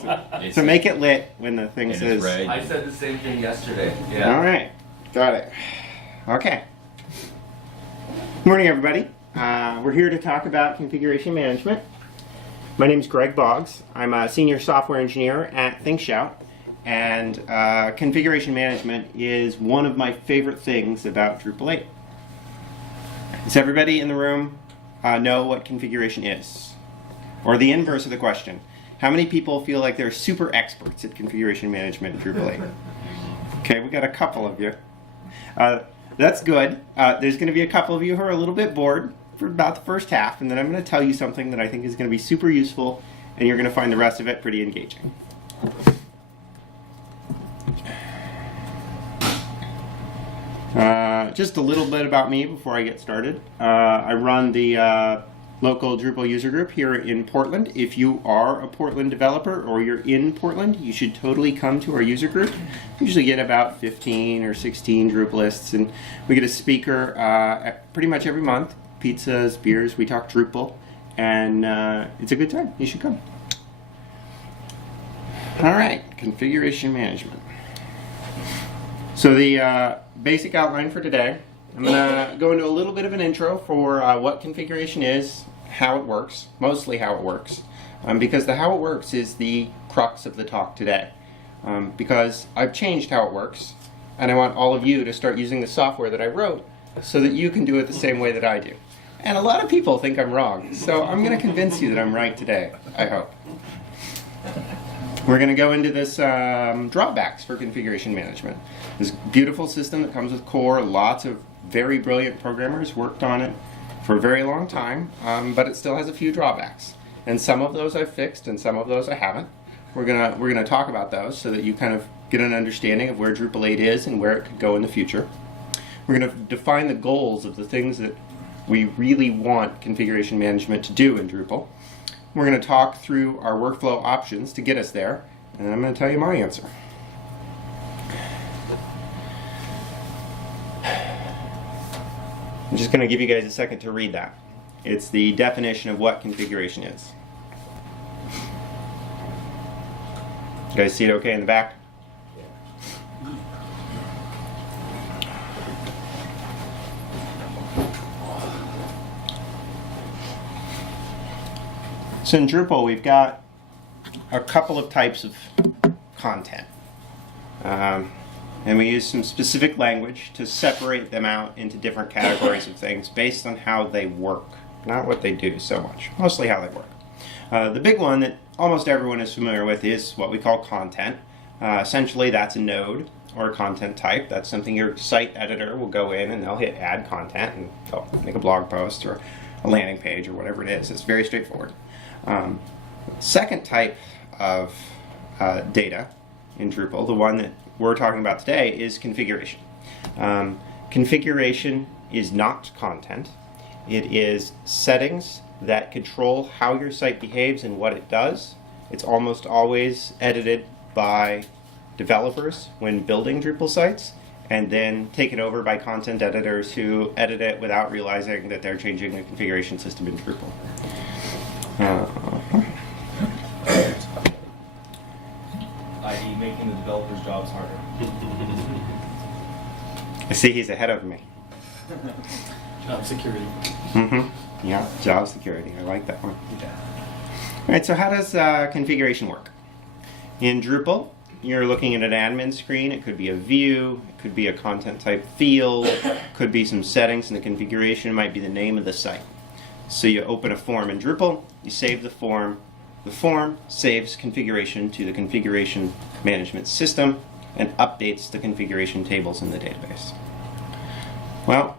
So make it lit when the thing says... I said the same thing yesterday. Yeah. All right. Got it. Okay. Good morning, everybody. We're here to talk about configuration management. My name is Greg Boggs. I'm a senior software engineer at ThinkShout, and configuration management is one of my favorite things about Drupal 8. Does everybody in the room know what configuration is? Or the inverse of the question, how many people feel like they're super experts at configuration management in Drupal 8? Okay, we got a couple of you. That's good. There's going to be a couple of you who are a little bit bored for about the first half, and then I'm going to tell you something that I think is going to be super useful, and you're going to find the rest of it pretty engaging. Just a little bit about me before I get started. I run the local Drupal user group here in Portland. If you are a Portland developer or you're in Portland, you should totally come to our user group. We usually get about 15 or 16 Drupalists, and we get a speaker pretty much every month. Pizzas, beers, we talk Drupal, and it's a good time. You should come. All right, configuration management. So the basic outline for today, I'm going to go into a little bit of an intro for what configuration is, how it works, mostly how it works, because the how it works is the crux of the talk today. Because I've changed how it works, and I want all of you to start using the software that I wrote so that you can do it the same way that I do. And a lot of people think I'm wrong, so I'm going to convince you that I'm right today, I hope. We're going to go into this drawbacks for configuration management. This beautiful system that comes with Core, lots of very brilliant programmers worked on it for a very long time, but it still has a few drawbacks. And some of those I've fixed and some of those I haven't. We're gonna talk about those so that you kind of get an understanding of where Drupal 8 is and where it could go in the future. We're going to define the goals of the things that we really want configuration management to do in Drupal. We're going to talk through our workflow options to get us there, and I'm going to tell you my answer. I'm just going to give you guys a second to read that. It's the definition of what configuration is. You guys see it okay in the back? So in Drupal, we've got a couple of types of content. And we use some specific language to separate them out into different categories of things based on how they work. Not what they do so much, mostly how they work. The big one that almost everyone is familiar with is what we call content. Essentially, that's a node or a content type. That's something your site editor will go in and they'll hit add content and they'll make a blog post or a landing page or whatever it is. It's very straightforward. Second type of data in Drupal, the one that we're talking about today, is configuration. Configuration is not content. It is settings that control how your site behaves and what it does. It's almost always edited by developers when building Drupal sites, and then taken over by content editors who edit it without realizing that they're changing the configuration system in Drupal. i.e. making the developers' jobs harder. I see he's ahead of me. Job security. Mm-hmm. Yeah, job security. I like that one. Yeah. All right, so how does configuration work? In Drupal, you're looking at an admin screen. It could be a view, it could be a content type field, it could be some settings in the configuration, it might be the name of the site. So you open a form in Drupal, you save the form saves configuration to the configuration management system and updates the configuration tables in the database. Well,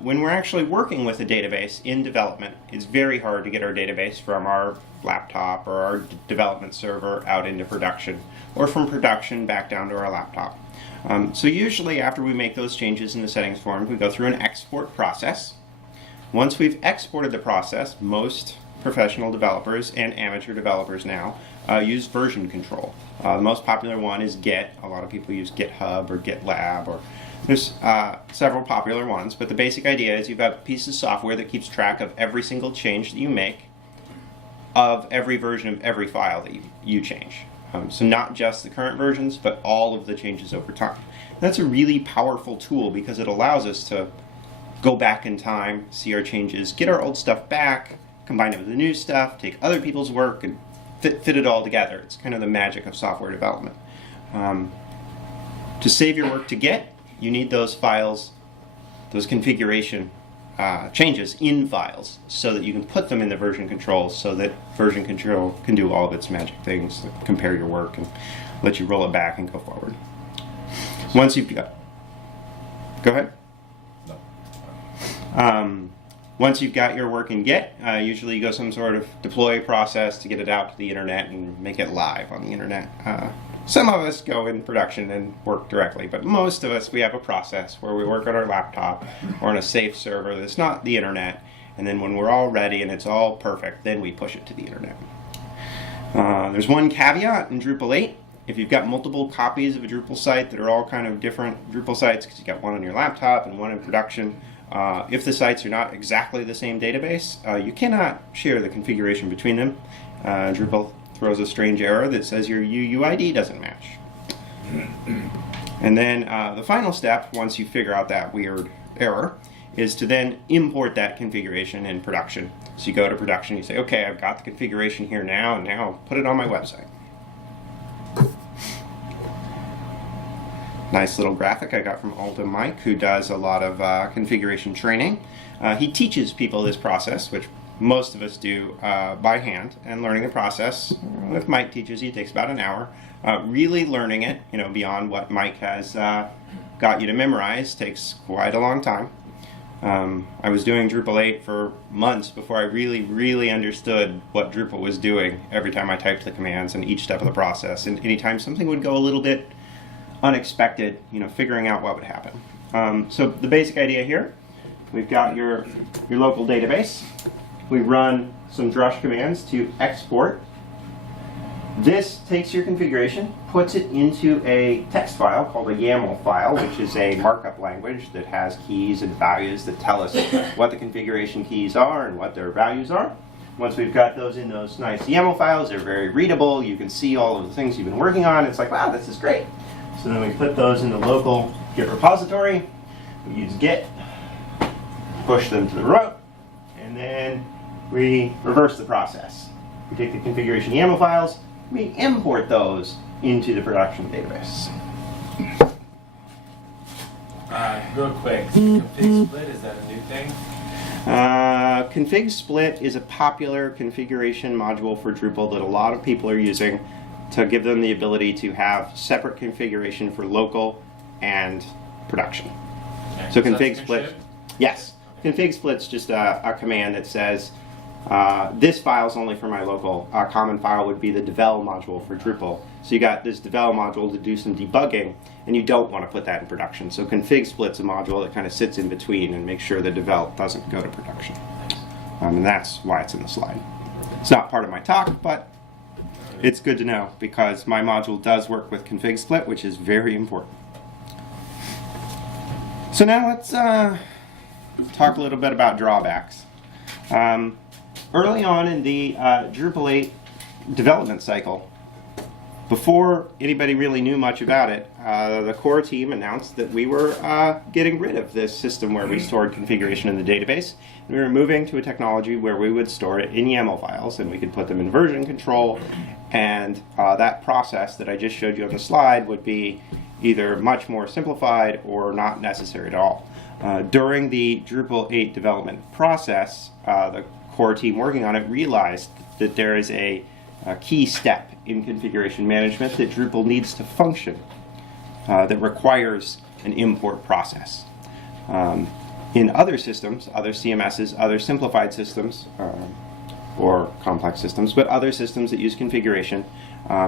when we're actually working with a database in development, it's very hard to get our database from our laptop or our development server out into production, or from production back down to our laptop. So usually after we make those changes in the settings form, we go through an export process. Once we've exported the process, most professional developers and amateur developers now use version control. The most popular one is Git. A lot of people use GitHub or GitLab, or there's several popular ones, but the basic idea is you've got a piece of software that keeps track of every single change that you make, of every version of every file that you change. So not just the current versions, but all of the changes over time. That's a really powerful tool because it allows us to go back in time, see our changes, get our old stuff back, combine it with the new stuff, take other people's work, and fit it all together. It's kind of the magic of software development. To save your work to Git, you need those files, those configuration changes in files so that you can put them in the version control so that version control can do all of its magic things, like compare your work and let you roll it back and go forward. Once you've got... Go ahead. Once you've got your work in Git, usually you go some sort of deploy process to get it out to the internet and make it live on the internet. Some of us go in production and work directly, but most of us, we have a process where we work on our laptop or on a safe server that's not the internet, and then when we're all ready and it's all perfect, then we push it to the internet. There's one caveat in Drupal 8. If you've got multiple copies of a Drupal site that are all kind of different Drupal sites, because you've got one on your laptop and one in production, if the sites are not exactly the same database, you cannot share the configuration between them. Drupal throws a strange error that says your UUID doesn't match. And then the final step, once you figure out that weird error, is to then import that configuration in production. So you go to production, you say, okay, I've got the configuration here now, and now put it on my website. Nice little graphic I got from Alta Mike, who does a lot of configuration training. He teaches people this process, which most of us do by hand, and learning the process, if Mike teaches you, it takes about an hour. Really learning it, beyond what Mike has got you to memorize, takes quite a long time. I was doing Drupal 8 for months before I really understood what Drupal was doing every time I typed the commands and each step of the process. And anytime something would go a little bit unexpected, figuring out what would happen. So the basic idea here, we've got your local database. We run some drush commands to export. This takes your configuration, puts it into a text file called a YAML file, which is a markup language that has keys and values that tell us what the configuration keys are and what their values are. Once we've got those in those nice YAML files, they're very readable. You can see all of the things you've been working on. It's like, wow, this is great. So then we put those in the local Git repository. We use Git, push them to the root, and then we reverse the process. We take the configuration YAML files, we import those into the production database. Real quick, config split, is that a new thing? Config split is a popular configuration module for Drupal that a lot of people are using to give them the ability to have separate configuration for local and production. Okay. So that's config split, shift? yes. Config split's just a command that says this file is only for my local. A common file would be the devel module for Drupal. So you got this devel module to do some debugging, and you don't want to put that in production. So config split's a module that kind of sits in between and makes sure the devel doesn't go to production. And that's why it's in the slide. It's not part of my talk, but it's good to know because my module does work with config split, which is very important. So now let's talk a little bit about drawbacks. Early on in the Drupal 8 development cycle, before anybody really knew much about it, the core team announced that we were getting rid of this system where we stored configuration in the database. And we were moving to a technology where we would store it in YAML files and we could put them in version control, and that process that I just showed you on the slide would be either much more simplified or not necessary at all. During the Drupal 8 development process, the core team working on it realized that there is a key step in configuration management that Drupal needs to function that requires an import process. In other systems, other CMSs, other simplified systems, or complex systems, but other systems that use configuration,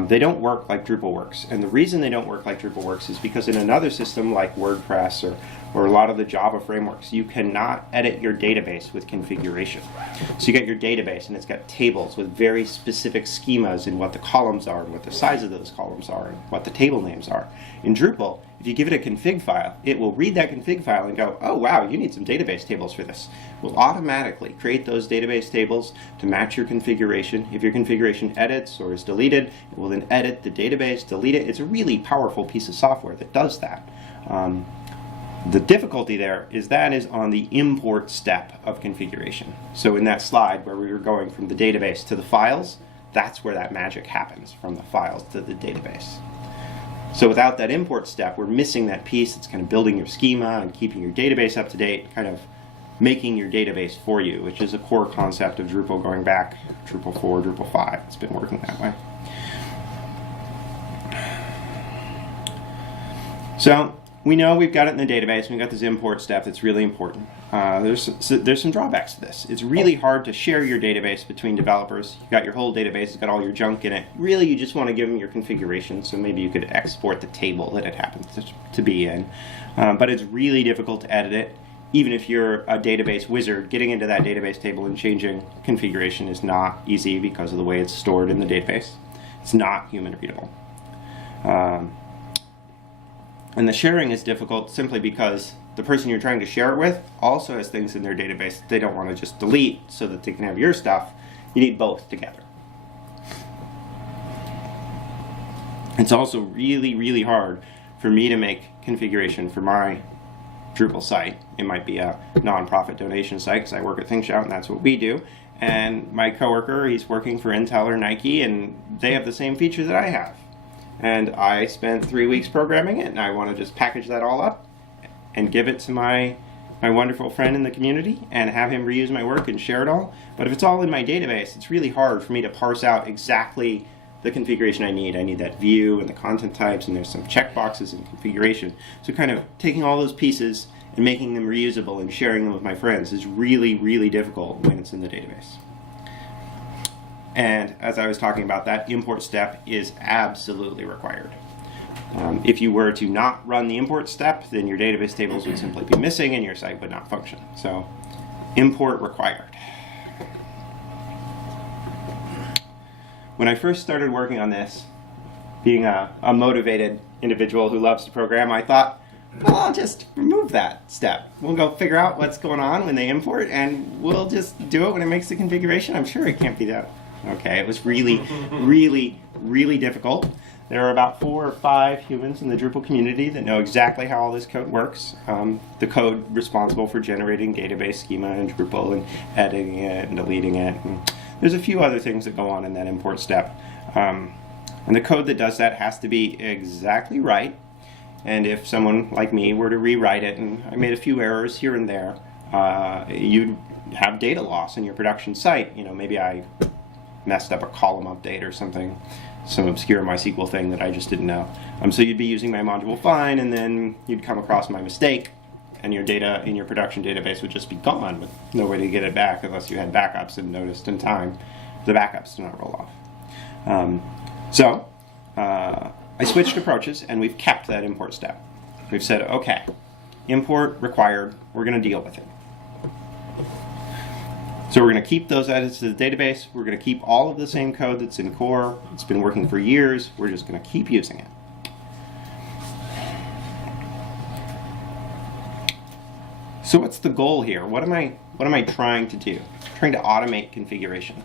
they don't work like Drupal works. And the reason they don't work like Drupal works is because in another system like WordPress or a lot of the Java frameworks, you cannot edit your database with configuration. So you get your database and it's got tables with very specific schemas in what the columns are and what the size of those columns are and what the table names are. In Drupal, if you give it a config file, it will read that config file and go, oh wow, you need some database tables for this. We'll automatically create those database tables to match your configuration. If your configuration edits or is deleted, it will then edit the database, delete it. It's a really powerful piece of software that does that. The difficulty there is that is on the import step of configuration. So in that slide where we were going from the database to the files, that's where that magic happens, from the files to the database. So without that import step, we're missing that piece that's kind of building your schema and keeping your database up to date, kind of making your database for you, which is a core concept of Drupal going back Drupal 4, Drupal 5. It's been working that way. So we know we've got it in the database. We've got this import step that's really important. There's some drawbacks to this. It's really hard to share your database between developers. You've got your whole database, it's got all your junk in it. Really, you just want to give them your configuration, so maybe you could export the table that it happens to be in. But it's really difficult to edit it. Even if you're a database wizard, getting into that database table and changing configuration is not easy because of the way it's stored in the database. It's not human readable. And the sharing is difficult simply because the person you're trying to share it with also has things in their database that they don't want to just delete so that they can have your stuff. You need both together. It's also really, really hard for me to make configuration for my Drupal site. It might be a nonprofit donation site because I work at ThinkShout and that's what we do. And my coworker, he's working for Intel or Nike, and they have the same features that I have. And I spent 3 weeks programming it, and I want to just package that all up and give it to my wonderful friend in the community and have him reuse my work and share it all. But if it's all in my database, it's really hard for me to parse out exactly the configuration I need. I need that view and the content types, and there's some checkboxes in configuration. So kind of taking all those pieces and making them reusable and sharing them with my friends is really, really difficult when it's in the database. And as I was talking about, that import step is absolutely required. If you were to not run the import step, then your database tables would simply be missing and your site would not function. So, import required. When I first started working on this, being a motivated individual who loves to program, I thought, well, I'll just remove that step. We'll go figure out what's going on when they import, and we'll just do it when it makes the configuration. I'm sure it can't be that. Okay, it was really, really, really difficult. There are about 4 or 5 humans in the Drupal community that know exactly how all this code works. The code responsible for generating database schema in Drupal and editing it and deleting it. And there's a few other things that go on in that import step. And the code that does that has to be exactly right. And if someone like me were to rewrite it, and I made a few errors here and there, you'd have data loss in your production site. You know, maybe I messed up a column update or something, some obscure MySQL thing that I just didn't know. So you'd be using my module fine, and then you'd come across my mistake, and your data in your production database would just be gone with no way to get it back unless you had backups and noticed in time the backups do not roll off. I switched approaches, and we've kept that import step. We've said, okay, import required, we're going to deal with it. So we're going to keep those edits to the database. We're going to keep all of the same code that's in core. It's been working for years. We're just going to keep using it. So what's the goal here? What am I trying to do? I'm trying to automate configuration.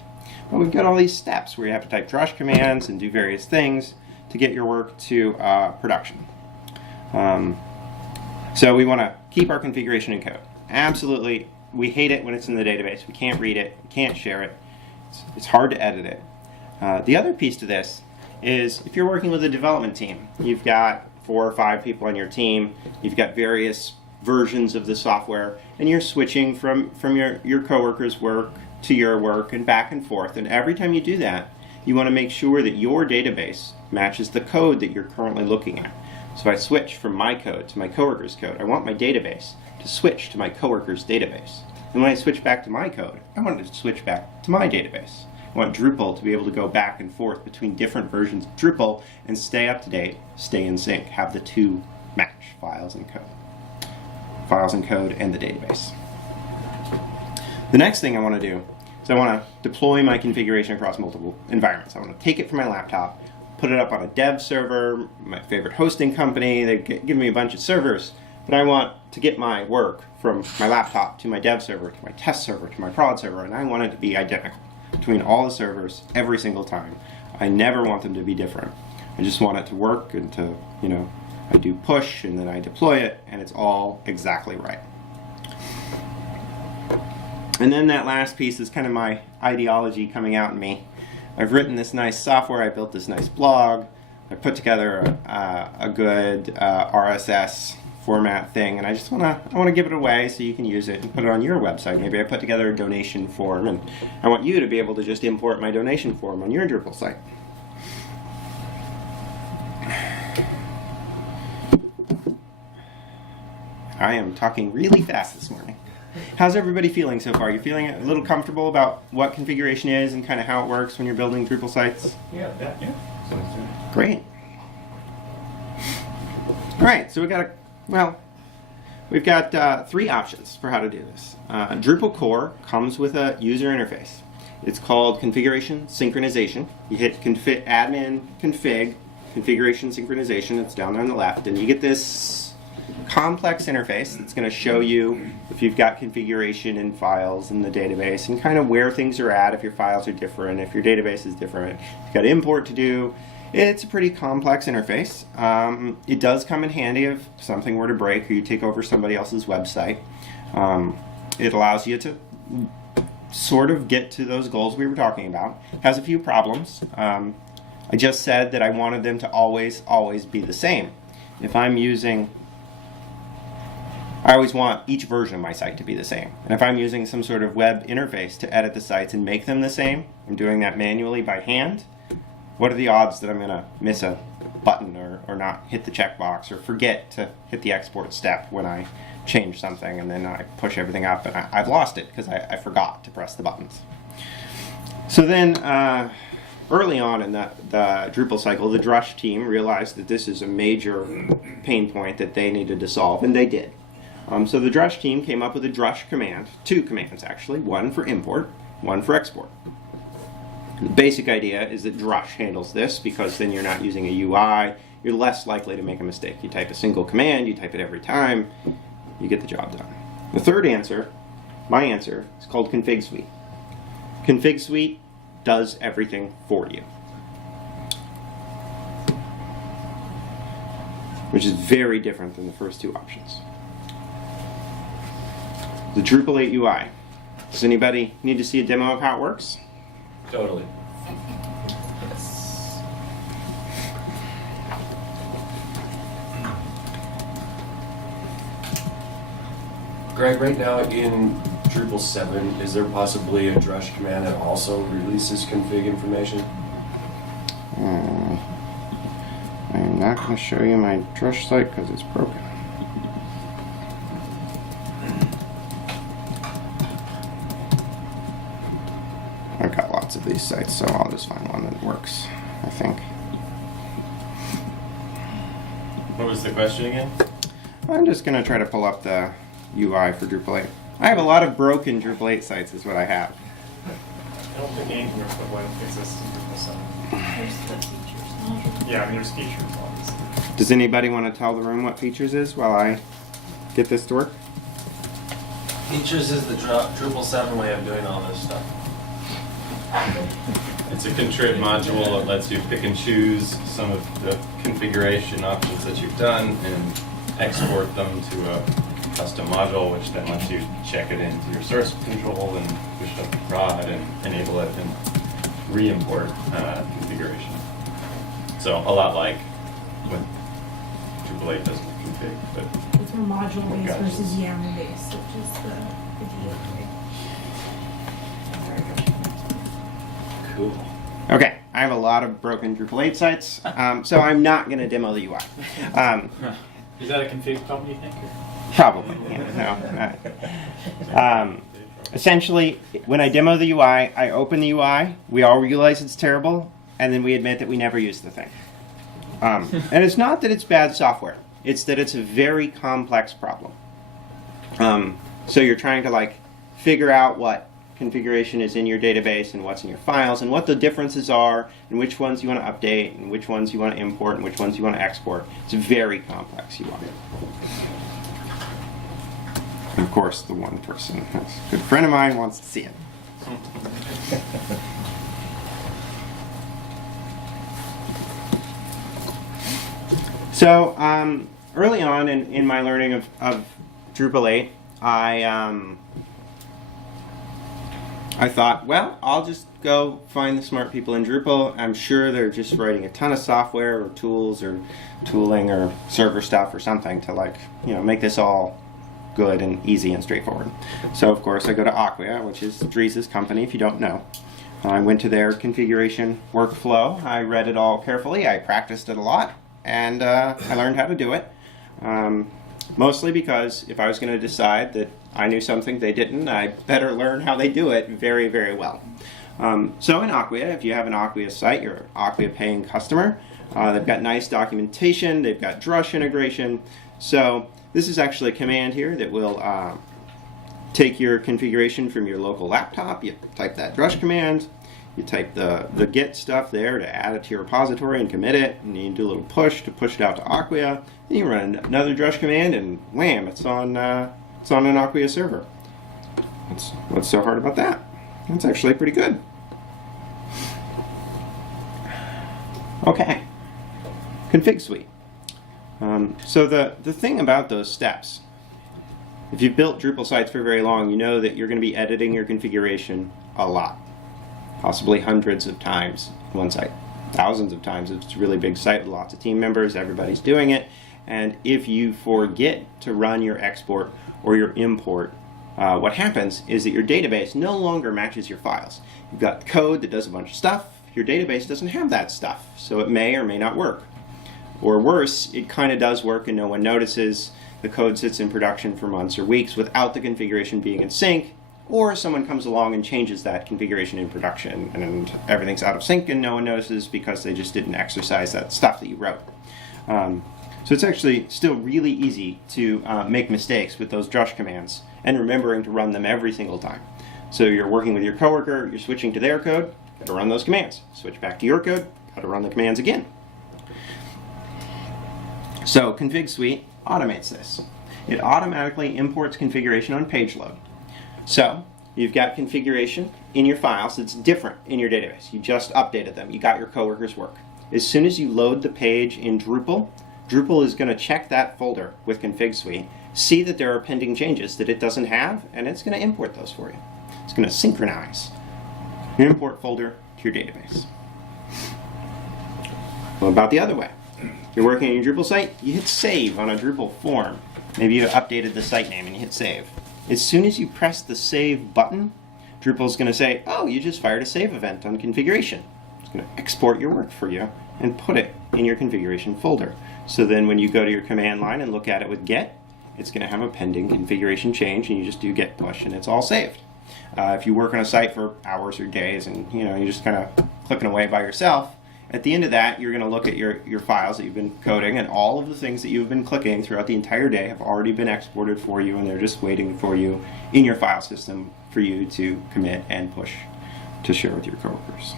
Well, we've got all these steps where you have to type drush commands and do various things to get your work to production. So we want to keep our configuration in code. Absolutely. We hate it when it's in the database. We can't read it. We can't share it. It's hard to edit it. The other piece to this is if you're working with a development team, you've got 4 or 5 people on your team, you've got various versions of the software, and you're switching from your coworkers' work to your work and back and forth. And every time you do that, you want to make sure that your database matches the code that you're currently looking at. So if I switch from my code to my coworker's code, I want my database to switch to my coworker's database. And when I switch back to my code, I want it to switch back to my database. I want Drupal to be able to go back and forth between different versions of Drupal and stay up to date, stay in sync, have the two match, files and code. Files and code and the database. The next thing I want to do is I want to deploy my configuration across multiple environments. I want to take it from my laptop, put it up on a dev server, my favorite hosting company. They give me a bunch of servers, but I want to get my work from my laptop to my dev server, to my test server, to my prod server, and I want it to be identical between all the servers every single time. I never want them to be different. I just want it to work and to, you know, I do push and then I deploy it and it's all exactly right. And then that last piece is kind of my ideology coming out in me. I've written this nice software, I built this nice blog, I put together a good RSS format thing, and I want to give it away so you can use it and put it on your website. Maybe I put together a donation form, and I want you to be able to just import my donation form on your Drupal site. I am talking really fast this morning. How's everybody feeling so far? You feeling a little comfortable about what configuration is and kind of how it works when you're building Drupal sites? Yeah. Great. All right, so we've got 3 options for how to do this. Drupal core comes with a user interface. It's called configuration synchronization. You hit admin config, configuration synchronization. It's down there on the left, and you get this complex interface that's going to show you if you've got configuration in files in the database and kind of where things are at, if your files are different, if your database is different. You've got import to do. It's a pretty complex interface. It does come in handy if something were to break or you take over somebody else's website. It allows you to sort of get to those goals we were talking about. It has a few problems. I just said that I wanted them to always be the same. If I'm using, I always want each version of my site to be the same. And if I'm using some sort of web interface to edit the sites and make them the same, I'm doing that manually by hand, what are the odds that I'm going to miss a button or not hit the checkbox or forget to hit the export step when I change something and then I push everything up and I've lost it because I forgot to press the buttons. So then early on in the Drupal cycle, the Drush team realized that this is a major pain point that they needed to solve, and they did. So the Drush team came up with a Drush command, 2 commands actually, one for import, one for export. The basic idea is that Drush handles this because then you're not using a UI, you're less likely to make a mistake. You type a single command, you type it every time, you get the job done. The third answer, my answer, is called configsweet. Configsweet does everything for you, which is very different than the first 2 options. The Drupal 8 UI. Does anybody need to see a demo of how it works? Totally. Greg, right now in Drupal 7, is there possibly a Drush command that also releases config information? I'm not going to show you my Drush site because it's broken. I've got lots of these sites, so I'll just find one that works, I think. What was the question again? I'm just going to try to pull up the UI for Drupal 8. I have a lot of broken Drupal 8 sites is what I have. I don't think anything exists in Drupal 7. There's the features module. Yeah, I mean, there's features, obviously. Does anybody want to tell the room what features is while I get this to work? Features is the Drupal 7 way of doing all this stuff. It's a contrib module that lets you pick and choose some of the configuration options that you've done and export them to a custom module, which then lets you check it into your source control and push up the prod and enable it and re-import configuration. So a lot like when Drupal 8 doesn't config, but It's more module based Gotcha. versus YAML based, which is the idea. Cool. Okay, I have a lot of broken Drupal 8 sites, so I'm not going to demo the UI. Is that a config problem, you think? Probably, yeah, no. Essentially, when I demo the UI, I open the UI, we all realize it's terrible, and then we admit that we never use the thing. And it's not that it's bad software, it's that it's a very complex problem. So you're trying to figure out what configuration is in your database and what's in your files and what the differences are and which ones you want to update and which ones you want to import and which ones you want to export. It's very complex UI. And of course, the one person, that's a good friend of mine, wants to see it. So early on in my learning of Drupal 8, I thought, well, I'll just go find the smart people in Drupal. I'm sure they're just writing a ton of software or tools or tooling or server stuff or something to make this all good and easy and straightforward. So of course I go to Aqua, which is Dries' company if you don't know. I went to their configuration workflow. I read it all carefully. I practiced it a lot. And I learned how to do it, mostly because if I was going to decide that I knew something they didn't, I better learn how they do it very, very well. So in Aqua, if you have an Aqua site, you're an Aqua paying customer. They've got nice documentation, they've got Drush integration. So this is actually a command here that will take your configuration from your local laptop. You type that Drush command. You type the git stuff there to add it to your repository and commit it, and you do a little push to push it out to Aqua. Then you run another Drush command, and wham! It's on an Aqua server. What's so hard about that? It's actually pretty good. Okay, configsweet. So the thing about those steps, if you've built Drupal sites for very long, you know that you're going to be editing your configuration a lot. Possibly hundreds of times in one site, thousands of times. It's a really big site with lots of team members, everybody's doing it, and if you forget to run your export or your import, what happens is that your database no longer matches your files. You've got code that does a bunch of stuff, your database doesn't have that stuff, so it may or may not work. Or worse, it kind of does work and no one notices. The code sits in production for months or weeks without the configuration being in sync, or someone comes along and changes that configuration in production and everything's out of sync and no one notices because they just didn't exercise that stuff that you wrote. So it's actually still really easy to make mistakes with those Drush commands and remembering to run them every single time. So you're working with your coworker, you're switching to their code, got to run those commands. Switch back to your code, got to run the commands again. So configsweet automates this. It automatically imports configuration on page load. So you've got configuration in your files that's different in your database. You just updated them. You got your coworker's work. As soon as you load the page in Drupal, Drupal is going to check that folder with configsweet, see that there are pending changes that it doesn't have, and it's going to import those for you. It's going to synchronize your import folder to your database. What about the other way? You're working on your Drupal site, you hit save on a Drupal form. Maybe you updated the site name and you hit save. As soon as you press the save button, Drupal's going to say, oh, you just fired a save event on configuration. It's going to export your work for you and put it in your configuration folder. So then when you go to your command line and look at it with get, it's going to have a pending configuration change and you just do get push and it's all saved. If you work on a site for hours or days and you're just kind of clicking away by yourself, at the end of that, you're going to look at your files that you've been coding, and all of the things that you've been clicking throughout the entire day have already been exported for you, and they're just waiting for you in your file system for you to commit and push to share with your coworkers.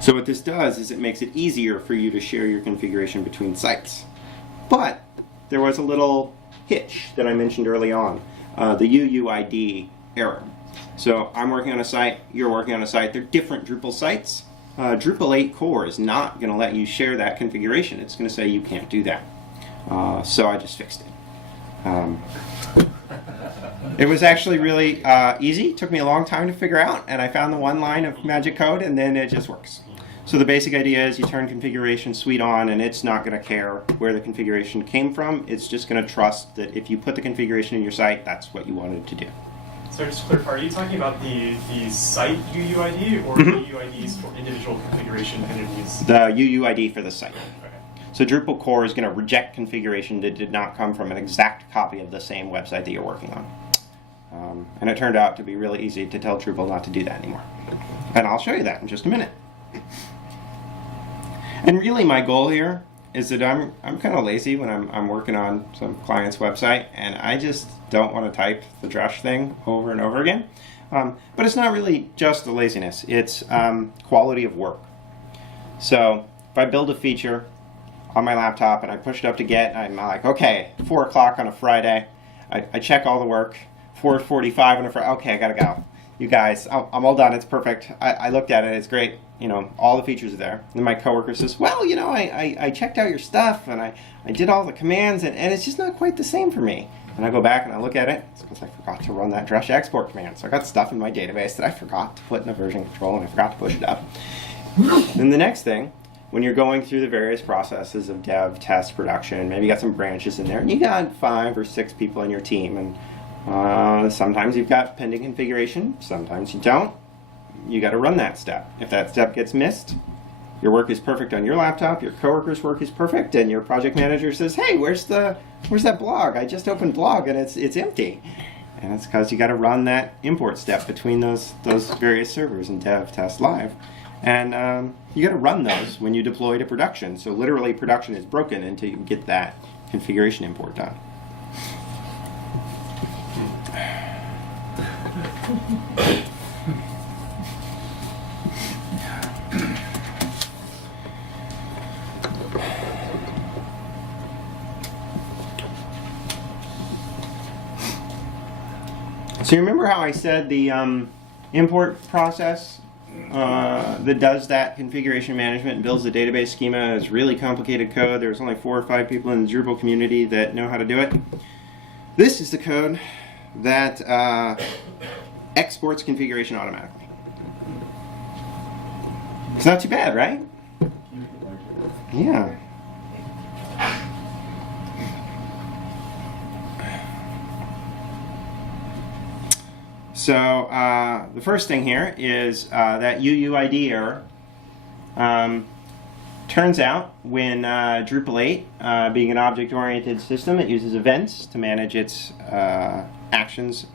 So what this does is it makes it easier for you to share your configuration between sites. But there was a little hitch that I mentioned early on, the UUID error. So I'm working on a site, you're working on a site, they're different Drupal sites. Drupal 8 core is not going to let you share that configuration. It's going to say you can't do that. So I just fixed it. It was actually really easy. It took me a long time to figure out, and I found the one line of magic code, and then it just works. So the basic idea is you turn configuration suite on, and it's not going to care where the configuration came from. It's just going to trust that if you put the configuration in your site, that's what you wanted to do. So just to clarify, are you talking about the site UUID or UUIDs for individual configuration entities? The UUID for the site. Okay. So Drupal core is going to reject configuration that did not come from an exact copy of the same website that you're working on. And it turned out to be really easy to tell Drupal not to do that anymore. And I'll show you that in just a minute. And really my goal here is that I'm kind of lazy when I'm working on some client's website, and I just don't want to type the drush thing over and over again. But it's not really just the laziness, it's quality of work. So if I build a feature on my laptop and I push it up to get, I'm like, okay, 4 o'clock on a Friday, I check all the work, 4:45 on a Friday, okay, I gotta go. You guys, I'm all done, it's perfect. I looked at it, it's great, you know, all the features are there. And my coworker says, well, you know, I checked out your stuff and I did all the commands and it's just not quite the same for me. And I go back and I look at it, it's because I forgot to run that drush export command. So I got stuff in my database that I forgot to put in a version control and I forgot to push it up. Then the next thing, when you're going through the various processes of dev, test, production, maybe you got some branches in there, and you got 5 or 6 people on your team, and sometimes you've got pending configuration, sometimes you don't. You got to run that step. If that step gets missed, your work is perfect on your laptop, your coworker's work is perfect, and your project manager says, hey, where's that blog? I just opened blog and it's empty. And it's because you got to run that import step between those various servers in dev, test, live. And you got to run those when you deploy to production. So literally production is broken until you get that configuration import done. So you remember how I said the import process that does that configuration management and builds the database schema is really complicated code. There's only 4 or 5 people in the Drupal community that know how to do it. This is the code that exports configuration automatically. It's not too bad, right? Yeah. So the first thing here is that UUID error. Turns out when Drupal 8, being an object-oriented system, it uses events to manage its actions.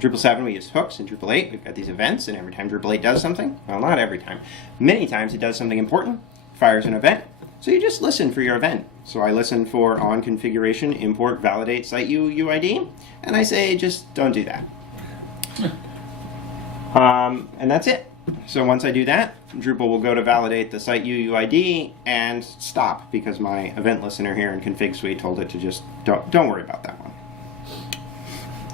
Drupal 7 we use hooks. In Drupal 8 we've got these events, and every time Drupal 8 does something, well, not every time, many times it does something important, fires an event. So you just listen for your event. So I listen for on configuration import validate site UUID, and I say just don't do that. And that's it. So once I do that, Drupal will go to validate the site UUID and stop because my event listener here in configsweet told it to just don't worry about that one.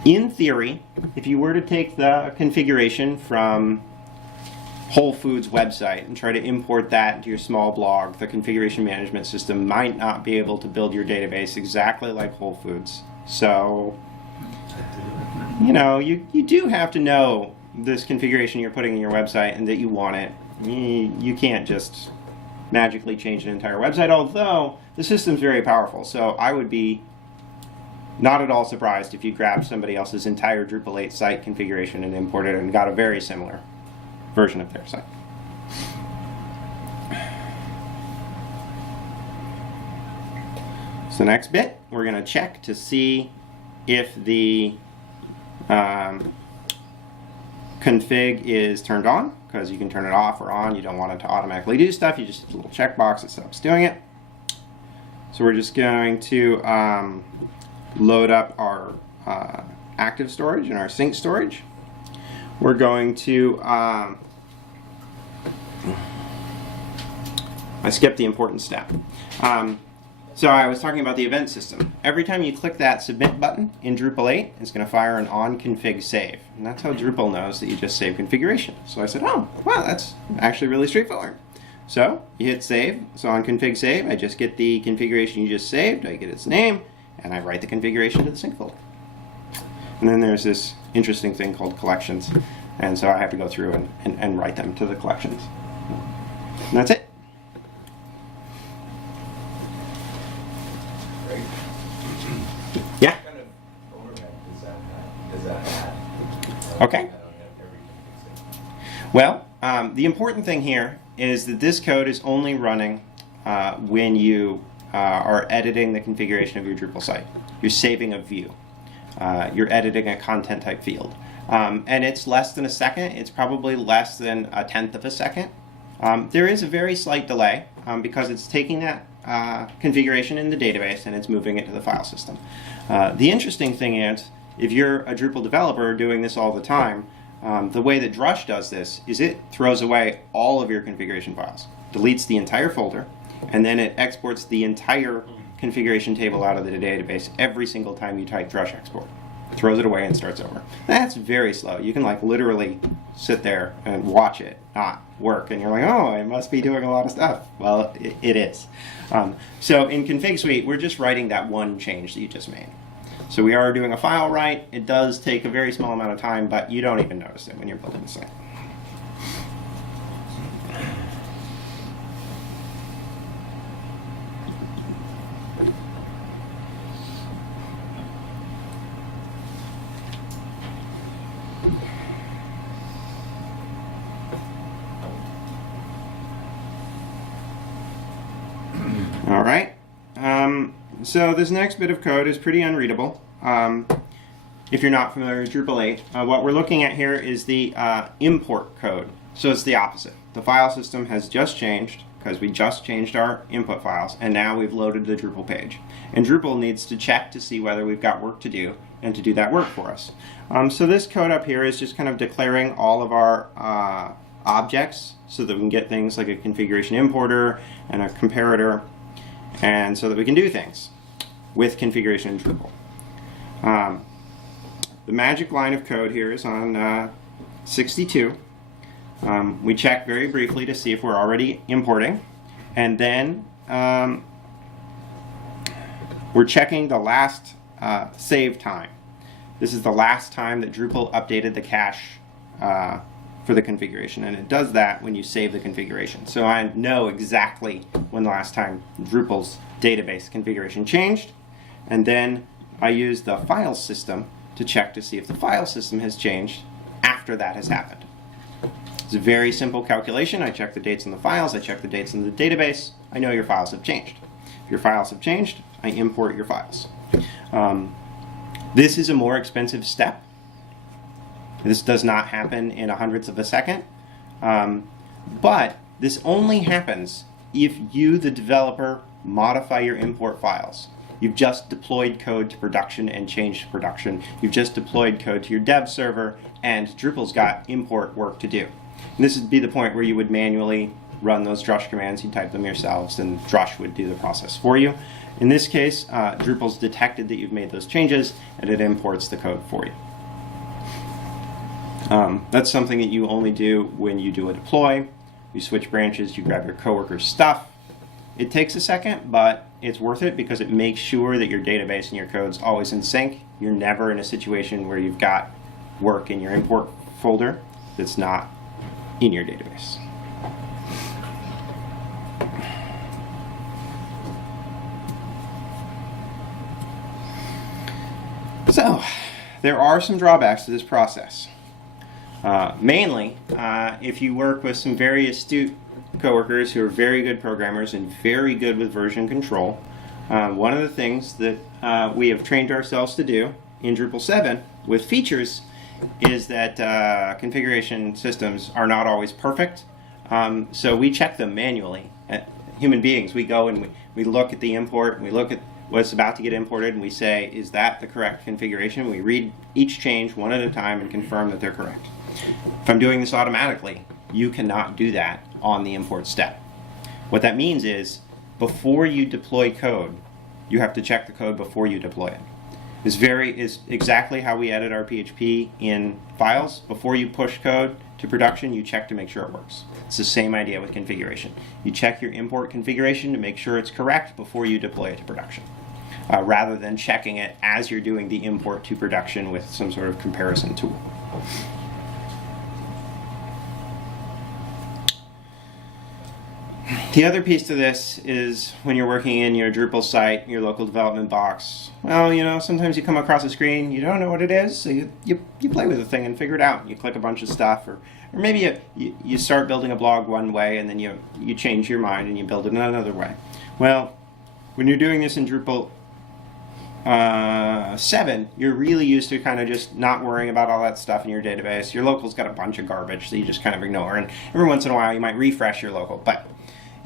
In theory, if you were to take the configuration from Whole Foods website and try to import that into your small blog, the configuration management system might not be able to build your database exactly like Whole Foods. So, you know, you do have to know this configuration you're putting in your website and that you want it. You can't just magically change an entire website, although the system's very powerful. So I would be not at all surprised if you grabbed somebody else's entire Drupal 8 site configuration and imported it and got a very similar version of their site. So next bit, we're going to check to see if the config is turned on, because you can turn it off or on. You don't want it to automatically do stuff. You just hit a little checkbox that stops doing it. So we're just going to load up our active storage and our sync storage. We're going to I skipped the important step. So I was talking about the event system. Every time you click that submit button in Drupal 8, it's going to fire an on config save. And that's how Drupal knows that you just saved configuration. So I said, oh, wow, that's actually really straightforward. So you hit save. So on config save, I just get the configuration you just saved. I get its name, and I write the configuration to the sync folder. And then there's this interesting thing called collections. And so I have to go through and write them to the collections. And that's it. Yeah. What kind of overhead does that add? Okay. Well, the important thing here is that this code is only running when you are editing the configuration of your Drupal site. You're saving a view. You're editing a content type field. And it's less than a second. It's probably less than 1/10 of a second. There is a very slight delay because it's taking that configuration in the database and it's moving it to the file system. The interesting thing is, if you're a Drupal developer doing this all the time, the way that Drush does this is it throws away all of your configuration files, deletes the entire folder, and then it exports the entire configuration table out of the database every single time you type Drush export. Throws it away and starts over. That's very slow. You can like literally sit there and watch it not work, and you're like, oh, it must be doing a lot of stuff. Well, it is. So in ConfigSuite, we're just writing that one change that you just made. So we are doing a file write. It does take a very small amount of time, but you don't even notice it when you're building the site. All right. So this next bit of code is pretty unreadable. If you're not familiar with Drupal 8, what we're looking at here is the import code. So it's the opposite. The file system has just changed because we just changed our input files, and now we've loaded the Drupal page. And Drupal needs to check to see whether we've got work to do and to do that work for us. So this code up here is just kind of declaring all of our objects so that we can get things like a configuration importer and a comparator, and so that we can do things with configuration in Drupal. The magic line of code here is on 62. We check very briefly to see if we're already importing, and then we're checking the last save time. This is the last time that Drupal updated the cache for the configuration, and it does that when you save the configuration. So I know exactly when the last time Drupal's database configuration changed, and then I use the file system to check to see if the file system has changed after that has happened. It's a very simple calculation. I check the dates in the files, I check the dates in the database. I know your files have changed. If your files have changed, I import your files. This is a more expensive step. This does not happen in 100ths of a second, but this only happens if you, the developer, modify your import files. You've just deployed code to production and changed to production. You've just deployed code to your dev server, and Drupal's got import work to do. And this would be the point where you would manually run those drush commands. You type them yourselves, and drush would do the process for you. In this case, Drupal's detected that you've made those changes, and it imports the code for you. That's something that you only do when you do a deploy. You switch branches, you grab your coworker's stuff. It takes a second, but it's worth it because it makes sure that your database and your code's always in sync. You're never in a situation where you've got work in your import folder that's not in your database. So, there are some drawbacks to this process. Mainly, if you work with some very astute coworkers who are very good programmers and very good with version control, one of the things that we have trained ourselves to do in Drupal 7 with features is that configuration systems are not always perfect. So we check them manually. Human beings, we go and we look at the import, and we look at what's about to get imported, and we say, is that the correct configuration? We read each change one at a time and confirm that they're correct. If I'm doing this automatically, you cannot do that on the import step. What that means is, before you deploy code, you have to check the code before you deploy it. Is exactly how we edit our PHP in files. Before you push code to production, you check to make sure it works. It's the same idea with configuration. You check your import configuration to make sure it's correct before you deploy it to production, rather than checking it as you're doing the import to production with some sort of comparison tool. The other piece to this is when you're working in your Drupal site, your local development box, well, you know, sometimes you come across a screen, you don't know what it is, so you play with the thing and figure it out. You click a bunch of stuff, or maybe you start building a blog one way and then you change your mind and you build it another way. Well, when you're doing this in Drupal 7, you're really used to kind of just not worrying about all that stuff in your database. Your local's got a bunch of garbage, so you just kind of ignore, and every once in a while you might refresh your local, but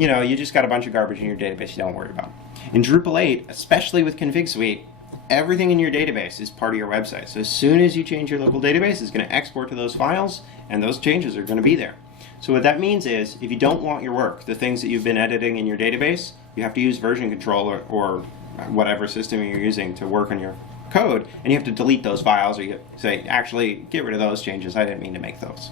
you know, you just got a bunch of garbage in your database you don't worry about. In Drupal 8, especially with configsweet, everything in your database is part of your website. So as soon as you change your local database, it's going to export to those files, and those changes are going to be there. So what that means is, if you don't want your work, the things that you've been editing in your database, you have to use version control or whatever system you're using to work on your code, and you have to delete those files, or you say, actually, get rid of those changes. I didn't mean to make those.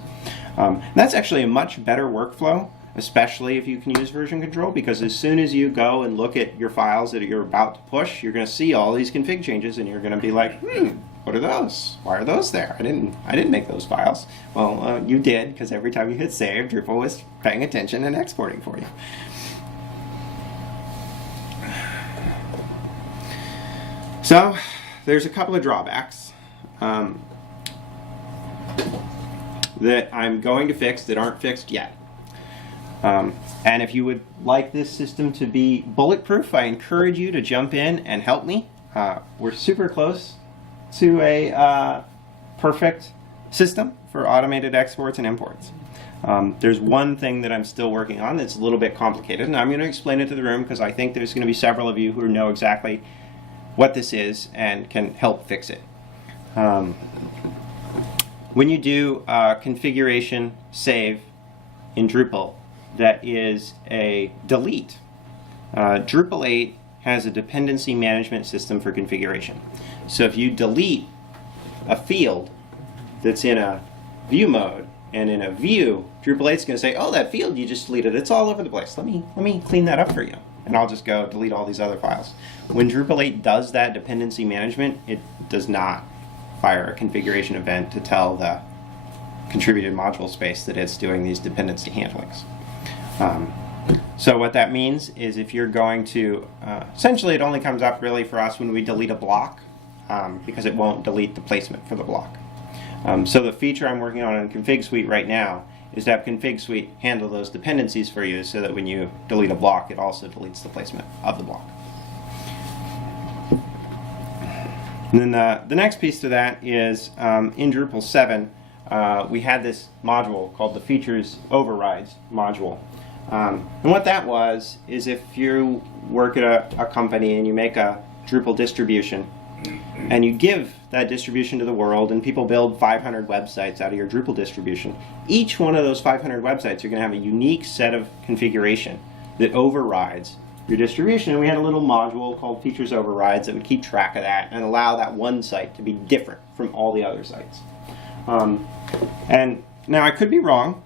That's actually a much better workflow, especially if you can use version control, because as soon as you go and look at your files that you're about to push, you're going to see all these config changes, and you're going to be like, what are those? Why are those there? I didn't make those files. Well, you did, because every time you hit save, Drupal was paying attention and exporting for you. So there's a couple of drawbacks that I'm going to fix that aren't fixed yet. And if you would like this system to be bulletproof, I encourage you to jump in and help me. We're super close to a perfect system for automated exports and imports. There's one thing that I'm still working on that's a little bit complicated, and I'm going to explain it to the room because I think there's going to be several of you who know exactly what this is and can help fix it. When you do a configuration save in Drupal that is a delete, Drupal 8 has a dependency management system for configuration. So if you delete a field that's in a view mode, and in a view, Drupal 8 is going to say, oh, that field you just deleted, it's all over the place. Let me clean that up for you. And I'll just go delete all these other files. When Drupal 8 does that dependency management, it does not fire a configuration event to tell the contributed module space that it's doing these dependency handlings. So what that means is if you're going to, essentially it only comes up really for us when we delete a block, because it won't delete the placement for the block. So the feature I'm working on in configsweet right now is to have configsweet handle those dependencies for you so that when you delete a block, it also deletes the placement of the block. And then the next piece to that is in Drupal 7, we had this module called the features overrides module. And what that was is if you work at a company and you make a Drupal distribution and you give that distribution to the world and people build 500 websites out of your Drupal distribution, each one of those 500 websites are going to have a unique set of configuration that overrides your distribution. And we had a little module called features overrides that would keep track of that and allow that one site to be different from all the other sites. And now I could be wrong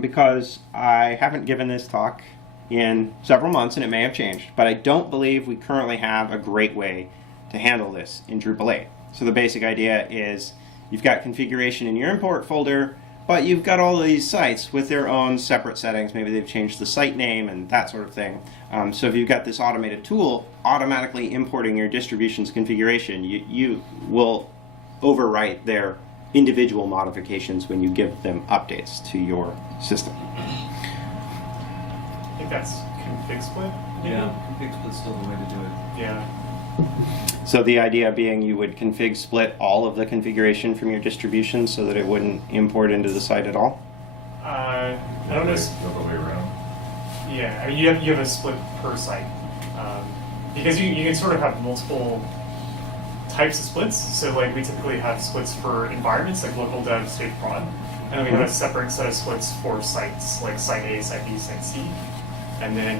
because I haven't given this talk in several months and it may have changed, but I don't believe we currently have a great way to handle this in Drupal 8. So the basic idea is you've got configuration in your import folder, but you've got all of these sites with their own separate settings. Maybe they've changed the site name and that sort of thing. So if you've got this automated tool automatically importing your distribution's configuration, you will overwrite their individual modifications when you give them updates to your system. I think that's config split. Maybe? Yeah, config split's still the way to do it. Yeah. So the idea being you would config split all of the configuration from your distribution so that it wouldn't import into the site at all? I don't know. The other way around. Yeah, I mean, you have a split per site. Because you can sort of have multiple types of splits. So like we typically have splits for environments like local dev, state prod. And then we have a separate set of splits for sites like site A, site B, site C. And then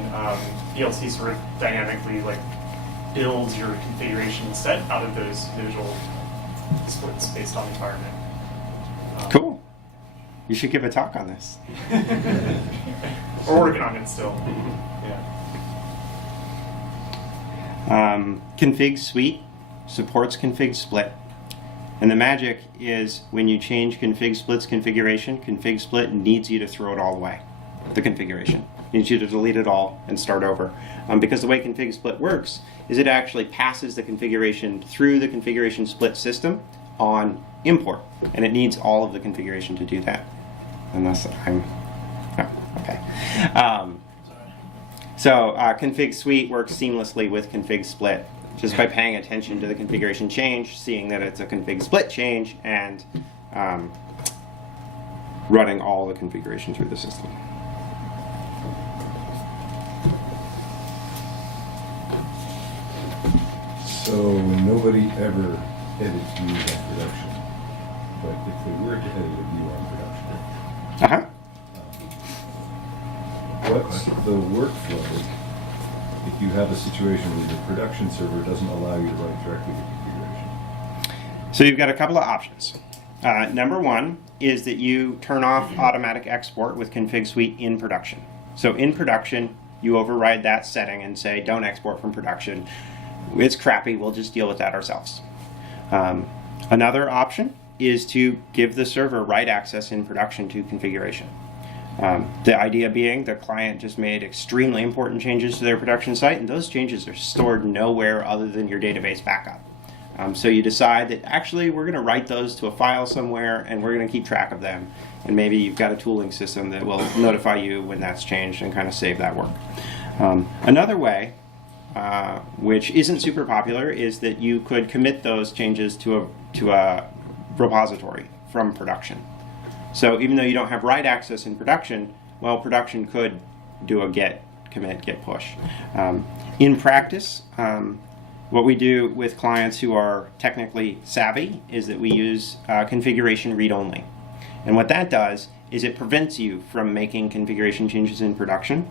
ELT sort of dynamically like builds your configuration set out of those individual splits based on the environment. Cool. You should give a talk on this. We're working on it still. Yeah. ConfigSuite supports config split. And the magic is when you change config split's configuration, config split needs you to throw it all away, the configuration. It needs you to delete it all and start over. Because the way config split works is it actually passes the configuration through the configuration split system on import. And it needs all of the configuration to do that. Unless I'm... Oh, okay. So config suite works seamlessly with config split just by paying attention to the configuration change, seeing that it's a config split change, and running all the configuration through the system. So nobody ever edits views on production, but if they were to edit a view on production, Uh-huh. what's the workflow if you have a situation where the production server doesn't allow you to write directly to configuration? So you've got a couple of options. Number one is that you turn off automatic export with configsweet in production. So in production, you override that setting and say, don't export from production. It's crappy, we'll just deal with that ourselves. Another option is to give the server write access in production to configuration. The idea being the client just made extremely important changes to their production site, and those changes are stored nowhere other than your database backup. So you decide that actually we're going to write those to a file somewhere and we're going to keep track of them. And maybe you've got a tooling system that will notify you when that's changed and kind of save that work. Another way, which isn't super popular, is that you could commit those changes to a repository from production. So even though you don't have write access in production, well, production could do a get, commit, get push. In practice, what we do with clients who are technically savvy is that we use configuration read-only. And what that does is it prevents you from making configuration changes in production,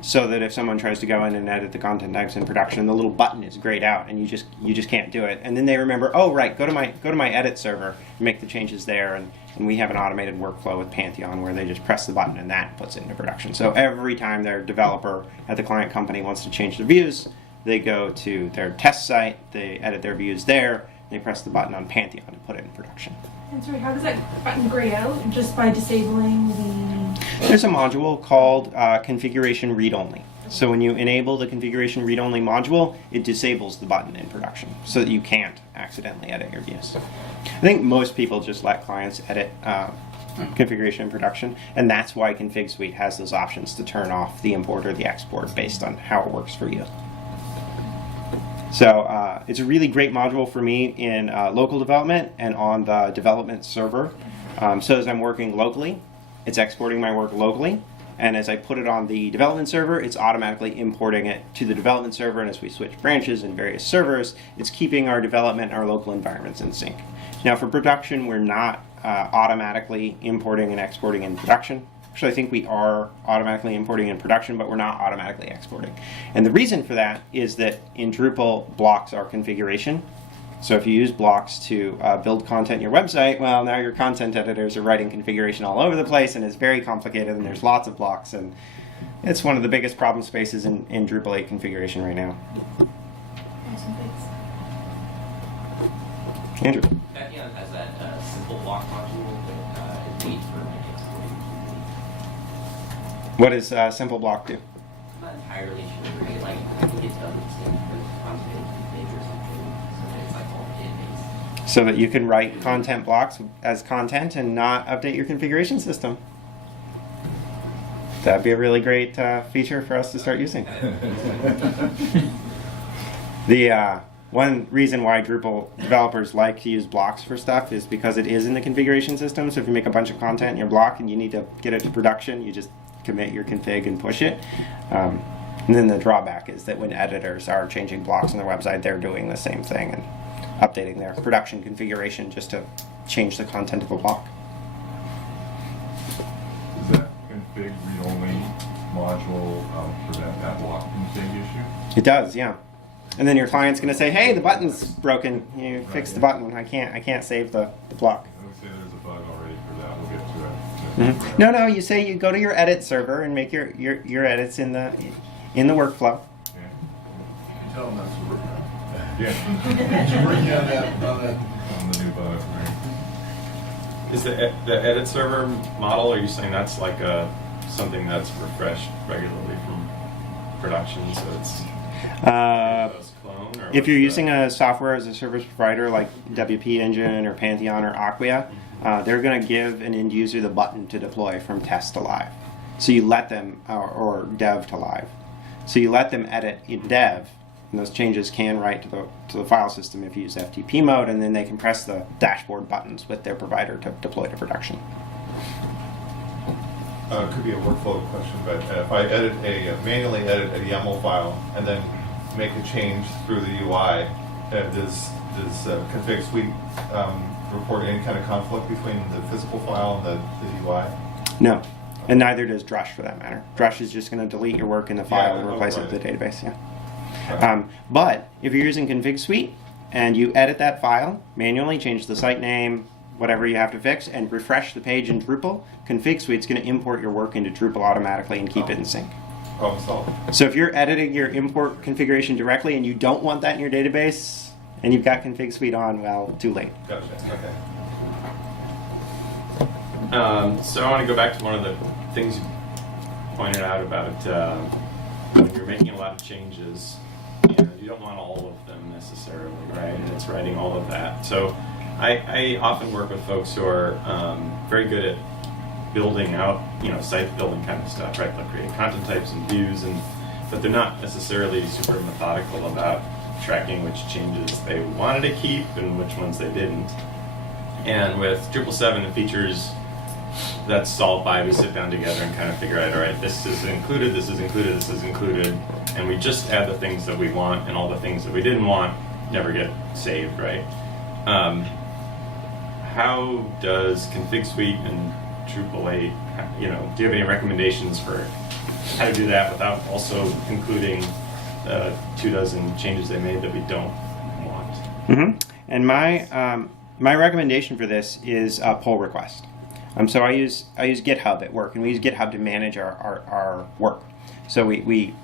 so that if someone tries to go in and edit the content types in production, the little button is grayed out and you just can't do it. And then they remember, oh right, go to my edit server and make the changes there, and we have an automated workflow with Pantheon where they just press the button and that puts it into production. So every time their developer at the client company wants to change the views, they go to their test site, they edit their views there, they press the button on Pantheon to put it in production. And sorry, how does that button gray out? Just by disabling the... There's a module called configuration read-only. So when you enable the configuration read-only module, it disables the button in production so that you can't accidentally edit your views. I think most people just let clients edit configuration in production, and that's why ConfigSuite has those options to turn off the import or the export based on how it works for you. So it's a really great module for me in local development and on the development server. So as I'm working locally, it's exporting my work locally, and as I put it on the development server, it's automatically importing it to the development server, and as we switch branches and various servers, it's keeping our development and our local environments in sync. Now for production, we're not automatically importing and exporting in production. Actually, I think we are automatically importing in production, but we're not automatically exporting. And the reason for that is that in Drupal, blocks are configuration. So if you use blocks to build content in your website, well, now your content editors are writing configuration all over the place, and it's very complicated, and there's lots of blocks, and it's one of the biggest problem spaces in Drupal 8 configuration right now. Awesome, thanks. Andrew? Pantheon has that simple block module that is made for like exporting. What does simple block do? I'm not entirely sure, right? Like, I think it's done the same for content config or something, so that it's like all database. So that you can write content blocks as content and not update your configuration system. That'd be a really great feature for us to start using. The one reason why Drupal developers like to use blocks for stuff is because it is in the configuration system. So if you make a bunch of content in your block and you need to get it to production, you just commit your config and push it. And then the drawback is that when editors are changing blocks on their website, they're doing the same thing and updating their production configuration just to change the content of a block. Does that config read-only module prevent that block config issue? It does, yeah. And then your client's going to say, "Hey, the button's broken. You fix the button. I can't save the block." I would say there's a bug already for that. We'll get to it. No, you say you go to your edit server and make your edits in the workflow. Yeah. Tell them that's the work. Yeah. Working on that, On the new bug, right? Is the edit server model, are you saying that's like something that's refreshed regularly from production, so it's clone? Or If you're using a software as a service provider like WP Engine or Pantheon or Aqua, they're going to give an end user the button to deploy from test to live. So you let them, or dev to live. So you let them edit in dev, and those changes can write to the file system if you use FTP mode, and then they can press the dashboard buttons with their provider to deploy to production. It could be a workflow question, but if I manually edit a YAML file and then make a change through the UI, does configsweet report any kind of conflict between the physical file and the UI? No, and neither does Drush for that matter. Drush is just going to delete your work in the file Yeah, and replace it right. with the database. Yeah. Okay. But if you're using configsweet and you edit that file manually, change the site name, whatever you have to fix, and refresh the page in Drupal, configsweet's going to import your work into Drupal automatically and keep it in sync. Problem solved. So if you're editing your import configuration directly and you don't want that in your database and you've got configsweet on, well, too late. Gotcha. Okay. So I want to go back to one of the things you pointed out about when you're making a lot of changes, you don't want all of them necessarily, right? And it's writing all of that. So I often work with folks who are very good at building out, site building kind of stuff, right? Like creating content types and views, but they're not necessarily super methodical about tracking which changes they wanted to keep and which ones they didn't. And with Drupal 7 and features, that's solved by we sit down together and kind of figure out, all right, this is included, this is included, this is included, and we just add the things that we want, and all the things that we didn't want never get saved, right? How does configsweet and Drupal 8, do you have any recommendations for how to do that without also including 24 changes they made that we don't want? Mm-hmm. And my recommendation for this is a pull request. So I use GitHub at work, and we use GitHub to manage our work. So we